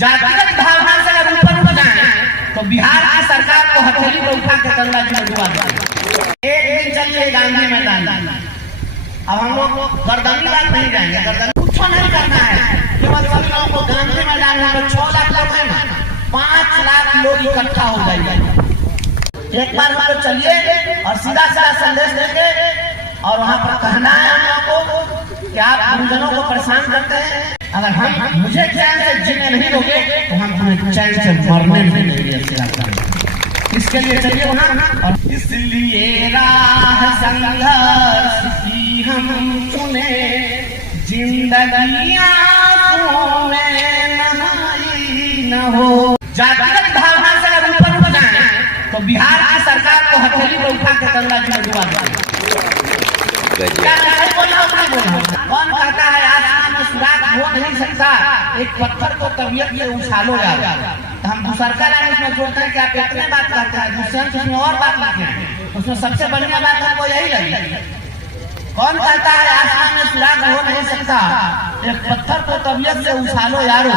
जातिगत भावना से अगर ऊपर उठ जाए तो बिहार की सरकार को हथेली पर उठा के गंगा जी में डुबा देंगे। एक दिन चलिए गांधी मैदान, अब हम लोग गर्दनी बात नहीं जाएंगे, गर्दनी कुछ नहीं करना है, केवल सभी लोगों को गांधी मैदान में 6 लाख लोग हैं ना, 5 लाख लोग इकट्ठा हो जाएंगे। एक बार हम लोग चलिए और सीधा सीधा संदेश देंगे और वहाँ पर कहना है हम लोगों को कि आप गुरुजनों को परेशान करते हैं, अगर हम मुझे चैन से जीने नहीं दोगे तो हम तुम्हें चैन से मरने नहीं देंगे। इसके लिए चलिए वहाँ, और इसलिए राह संघर्ष की हम चुने, जिंदगी आंसुओं में नहाई न हो। जातिगत भावना से अगर ऊपर उठ जाए तो बिहार की सरकार को हथेली पर उठा के गंगा जी में डुबा देंगे। कौन कहता है आसमान में सुराग हो नहीं सकता, एक पत्थर को तबीयत में उछालो जाए। तो हम दूसरका लाइन उसमें जोड़ते हैं कि आप इतने बात करते हैं, दूसरे उसमें और बात लिखे हैं, उसमें सबसे बढ़िया बात हमको यही लगी। कौन कहता है आसमान में सुराग हो नहीं सकता, एक पत्थर को तबीयत से उछालो यारो,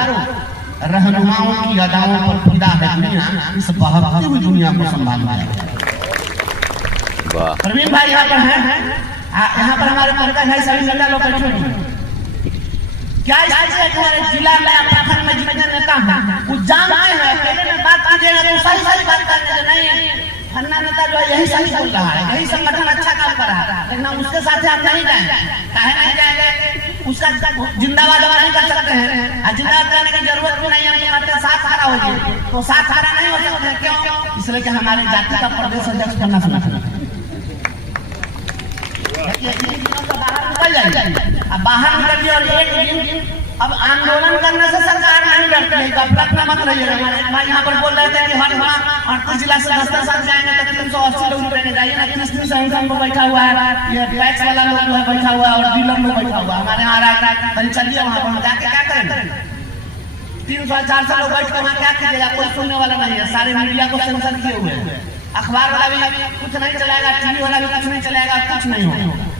रहनुमाओं की अदाओं पर फिदा है दुनिया, इस बहकती हुई दुनिया को संभालना है। प्रवीण भाई यहाँ पर है, यहाँ पर हमारे पंकज भाई सभी नेता लोग बैठे हैं। क्या हमारे जिला में प्रखंड में जितने नेता हैं वो जानते हैं, पहले में बात कीजिएगा तो सही सही बात करने नहीं, अन्ना नेता जो है यही सही बोल रहा है, यही संगठन अच्छा काम कर रहा है, लेकिन उसके साथ आप नहीं जाएंगे, काहे नहीं जाएंगे, उसका जिंदाबाद नहीं कर सकते हैं, जिंदाबाद करने की जरूरत भी नहीं है, तो साथ खड़ा हो जाए तो साथ खड़ा नहीं हो सकते। क्यों? इसलिए कि हमारे जाति का प्रदेश अध्यक्ष करना सुना बाहर निकलिए और एक दिन अब आंदोलन करने से सरकार नहीं डरती है, अपना मत रहिएगा। मैं यहाँ पर बोल रहे थे कि हर वहाँ 38 जिला से 10 साल जाएंगे तो 380 लोग रुपए जाइए ना, 30 संगठन को बैठा हुआ है, ये टैक्स वाला लोग जो है बैठा हुआ है और डीलर लोग बैठा हुआ है हमारे यहाँ आ रहा है। चलिए वहाँ पर जाके क्या करेंगे, 300-400 लोग बैठ के वहाँ क्या कीजिएगा, कोई सुनने वाला नहीं है, सारे मीडिया को सेंसर किए हुए हैं, अखबार वाला भी कुछ नहीं चलाएगा, टीवी वाला भी कुछ नहीं चलाएगा, कुछ नहीं होगा।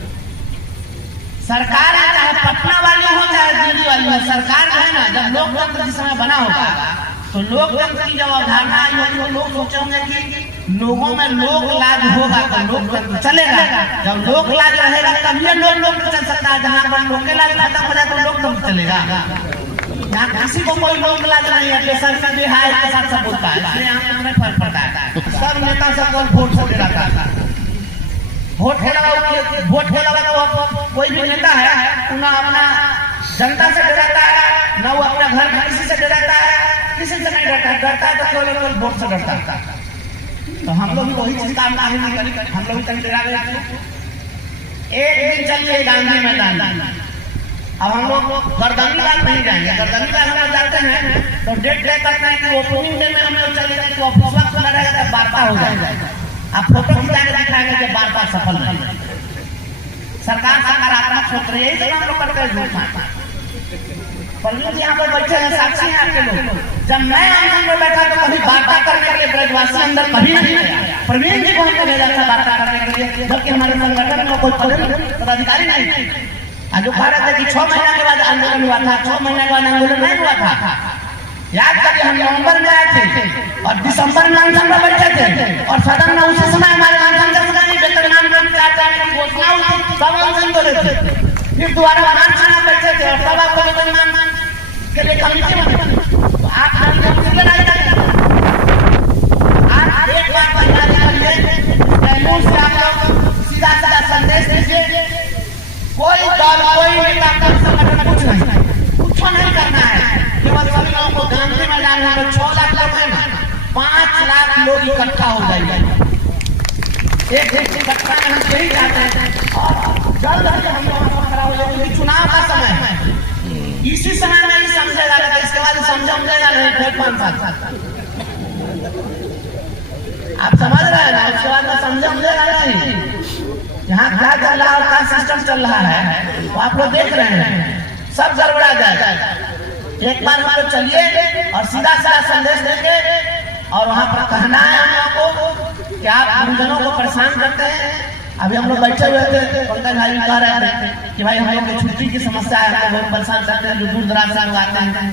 सरकार है चाहे पटना वाली हो चाहे दिल्ली वाली हो, सरकार है ना, जब लोकतंत्र जिस समय बना होगा तो लोकतंत्र की जब अवधारणा आई होगी तो लोग सोचेंगे कि लोगों में लोक लाज होगा तो लोकतंत्र चलेगा, जब लोक लाज रहेगा तभी लोकतंत्र चल सकता है। जहाँ पर लोक लाज खत्म हो जाए तो लोकतंत्र चलेगा। यहाँ किसी को कोई लोक लाज नहीं है, सरकार भी हाय के साथ सब बोलता है, इसलिए यहाँ में फर्क पड़ता है। सब नेता सब वोट से गिराता है, वोट लगा तो कोई भी नेता है ना अपना जनता से डराता है, ना वो अपना घर किसी से डराता है, किसी से नहीं डरता है, डरता है तो केवल वोट से डरता है। तो हम लोग भी वही चीज काम नहीं करें, हम लोग भी डरा गए। एक दिन चलिए गांधी मैदान, अब हम लोग गर्दनी बात नहीं जाएंगे, गर्दनी बात हम लोग जाते हैं तो डेट तय करते हैं कि ओपनिंग डे में हम लोग चलेंगे तो ऑफिस खुला रहेगा तो वार्ता हो जाएगा। आप फोटो खिंचा के दिखाएंगे कि वार्ता सफल नहीं, सरकार सकारात्मक सोच रही है, हम लोग करते हैं। प्रवीण जी यहाँ पर बैठे हैं, साक्षी हैं आपके लोग। जब मैं आंदोलन में बैठा तो कभी वार्ता करने के लिए ब्रजवासी अंदर कभी नहीं गया, प्रवीण जी को हमने भेजा था वार्ता करने के लिए, जबकि हमारे संगठन में कोई पदाधिकारी नहीं। आज जो कह रहे थे कि 6 महीना के बाद आंदोलन हुआ था, 6 महीने के बाद आंदोलन नहीं हुआ था। याद करिए हम नवंबर में आए थे और दिसंबर में अनशन में बैठे थे और सदन में उसी समय हमारे वेतनमान की घोषणा हुई, सब अनशन बोले थे, फिर दोबारा अनशन में बैठे थे और सब आपको वेतनमान के लिए कमेटी बनी। आप एक बार तैमूर से आप लोग सीधा सीधा संदेश दीजिए, कोई दल कोई नेता का संगठन कुछ नहीं करना है, केवल सभी लोगों को गांधी मैदान में 6 लाख लोग हैं ना, 5 लाख लोग इकट्ठा हो जाएंगे। एक देश इकट्ठा हम यही चाहते हैं और जल्द ही हम लोग खड़ा हो जाएंगे। चुनाव का समय है, इसी समय नहीं समझेगा, लेकिन इसके बाद समझेगा नहीं 5 साल आप समझ रहे हैं ना, इसके बाद समझेगा नहीं यहाँ क्या चल रहा है और क्या सिस्टम चल रहा है वो आप लोग देख रहे हैं, सब गड़बड़ा जाएगा। एक बार हम लोग चलिए और सीधा सीधा संदेश देंगे और वहाँ पर कहना है हम लोगों को कि आप गुरुजनों को परेशान करते हैं। अभी हम लोग बैठे हुए थे, पंकज भाई कह रहे थे कि भाई हम लोग की छुट्टी की समस्या है, बहुत परेशान करते हैं, जो दूर दराज से लोग आते हैं।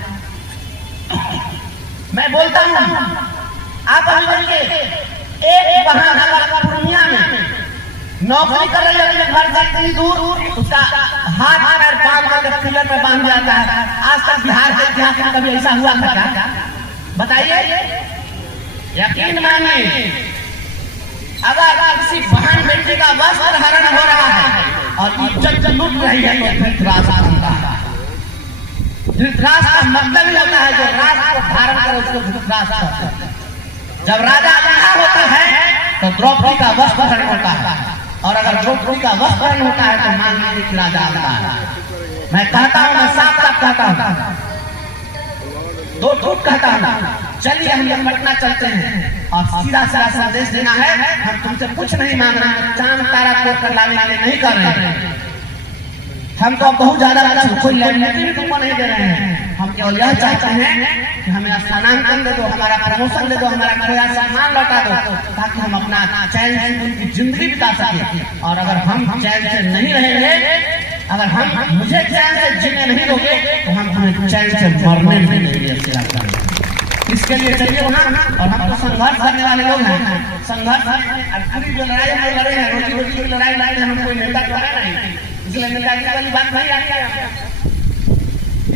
मैं बोलता हूँ आप अभी बोलिए, एक बहाना लगा पूर्णिया में नौकरी कर रही है अपने घर से इतनी दूर, उसका हाथ पैर बांध कर पिलर में बांध जाता है। आज तक बिहार के इतिहास में कभी ऐसा हुआ था क्या? बताइए। यकीन मानिए, अगर किसी बहन बेटी का वस्त्र हरण हो रहा है और इज्जत लूट रही है तो धृतराष्ट्र बनता है। धृतराष्ट्र का मतलब ही होता है जो राष्ट्र को धारण करे उसको धृतराष्ट्र। जब राजा बड़ा होता है तो द्रौपदी का वस्त्र हरण होता है, और अगर द्रौपदी का वस्त्र हरण होता है तो मान लीजिए कि राजा आता है। मैं कहता हूँ, मैं साफ साफ कहता हूँ, दो झूठ कहता हूँ। चलिए हम लोग पटना चलते हैं और सीधा सीधा संदेश देना है। हम तुमसे कुछ नहीं मांग रहे हैं, चांद तारा तोड़ कर लाने वाले नहीं कर रहे हैं। हम तो बहुत ज्यादा कोई लैबिलिटी भी तुमको नहीं दे रहे हैं। हम केवल यह चाहते हैं कि हमें स्थानांतरण दे दो, हमारा प्रमोशन दे दो, हमारा खोया सम्मान लौटा दो, ताकि हम अपना चैन से उनकी जिंदगी बिता सके। और अगर हम चैन से नहीं रहेंगे, अगर हम मुझे चैन से जीने नहीं दोगे तो हम हमें चैन से मरने भी नहीं देंगे। इसके लिए चलिए वहाँ, और हम तो संघर्ष करने वाले लोग हैं। संघर्ष पूरी जो लड़ाई हम लड़े हैं, रोजी रोटी की लड़ाई लड़े हैं, हम कोई नेता तो है नहीं, इसलिए नेताजी वाली बात नहीं आती है।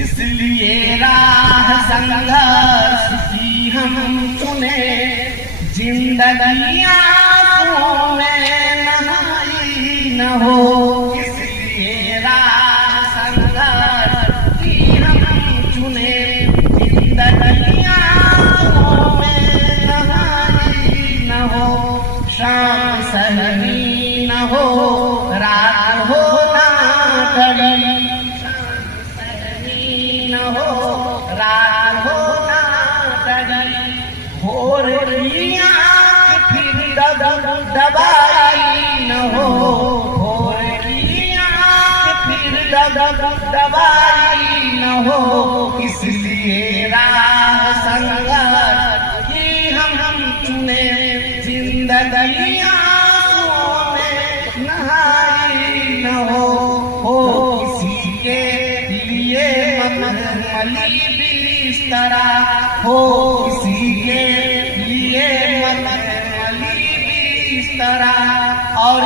इसलिए राह संघर्ष की हम चुने, जिंदगी आंसुओं में नहाई न हो। इसलिए राह संघर्ष की हम चुने, जिंदगी आंसुओं में नहाई न हो। शाम सहनी न हो, रात हो ना डरी, रात हो ना डरी, भोर की आँख फिर दबाई न हो, भोर की आँख फिर दबाई न हो। इसलिए राह संघर्ष की हम चुने, जिंदगी आंसुओं में नहाई न हो। किसी के लिए मखमली बिस्तरा हो, किसी के लिए मखमली बिस्तरा, और